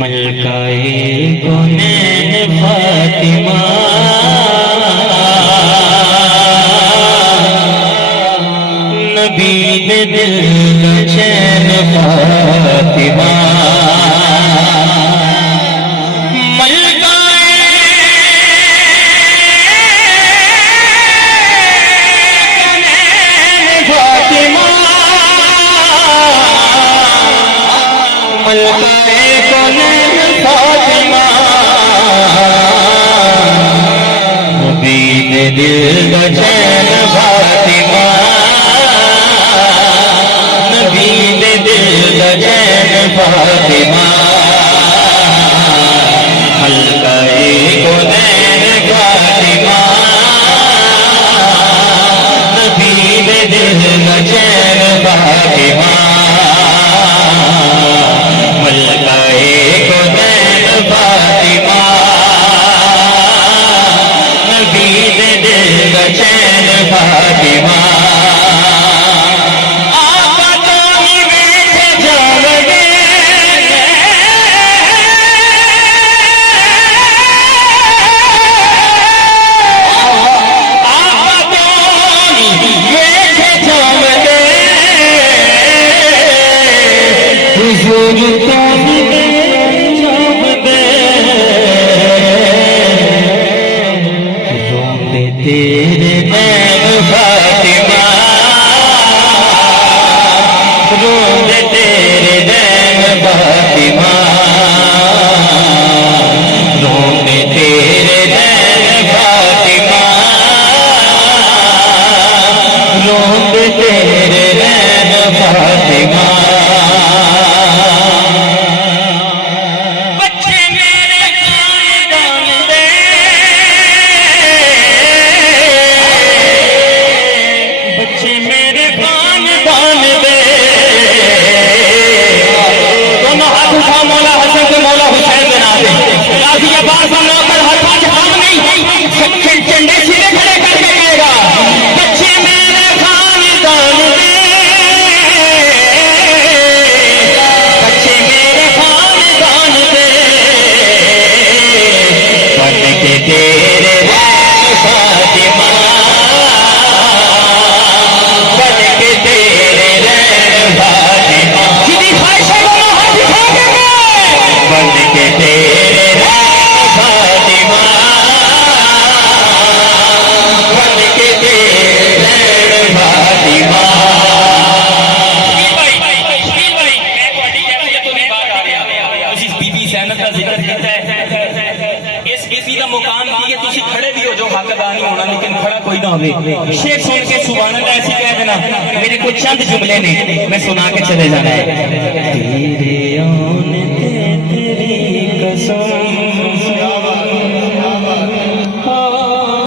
मलकाए कौनैन फातिमा नबी दे दिल दा चैन फातिमा दिल दा चैन फातिमा नबी दे दिल दा चैन फातिमा हल्काए कौनैन फातिमा नबी दे दिल दा चैन फातिमा हल्काए कौनैन फातिमा चैन फातिमा आका तो निवेश जावगे आका तो निवेश जावगे हुजूर तो निवेश जावगे रोंदे तेरे नैन फातिमा रोंदे तेरे नैन फातिमा रोंदे तेरे नैन फातिमा रोंदे तेरे नैन फातिमा शेर सुन के सुभान अल्लाह ऐसे कह देना। मेरे कुछ चंद जुमले ने मैं सुना के चले जाना है। तेरे आने